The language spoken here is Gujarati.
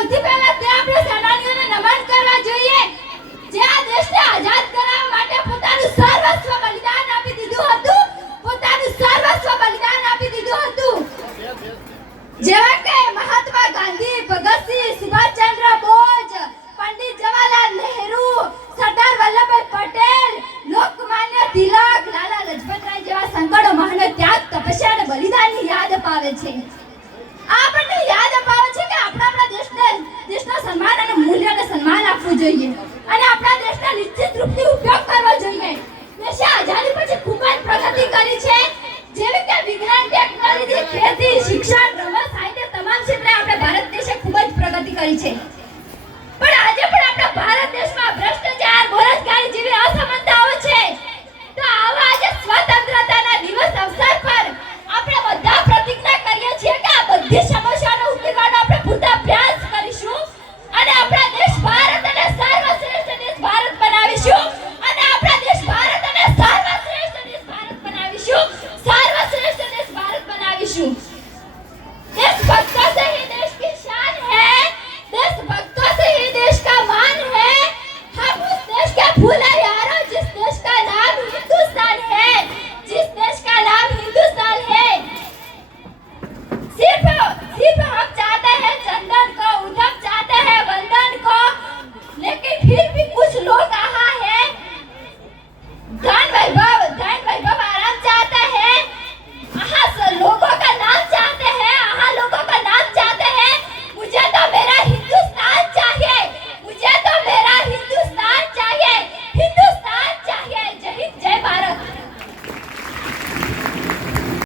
સૌથી પહેલા તે આપણે સેનાનીઓને નમન કરવા જોઈએ જે આ દેશને આઝાદ કરાવવા માટે પોતાનું સર્વસ્વ બલિદાન આપી દીધું હતું, પોતાનું સર્વસ્વ બલિદાન આપી દીધું હતું. જેવા કે મહાત્મા ગાંધી, ભગતસિંહ, સુભાષચંદ્ર બોઝ, પંડિત જવાહરલાલ નહેરુ, સરદાર વલ્લભભાઈ પટેલ, લોકમાન્ય તિલક, લાલા લજપતરાય જેવા સંકટો મહાન ત્યાગ, તપસ્યા અને બલિદાનની યાદ અપાવે છે. આપણને યાદ અપાવે છે કે આપણા દેશના સન્માન અને મૂલ્યને સન્માન આપવું જોઈએ અને આપણા દેશના નિશ્ચિત રૂપથી ઉપયોગ કરવો જોઈએ. દેશે આઝાદી પછી ખૂબ જ પ્રગતિ કરી છે, જેવી કે વિજ્ઞાન, ટેકનોલોજી, ખેતી, શિક્ષણ, રમત, સાહિત્ય તમામ ક્ષેત્રે આપણે ભારત દેશે ખૂબ જ પ્રગતિ કરી છે.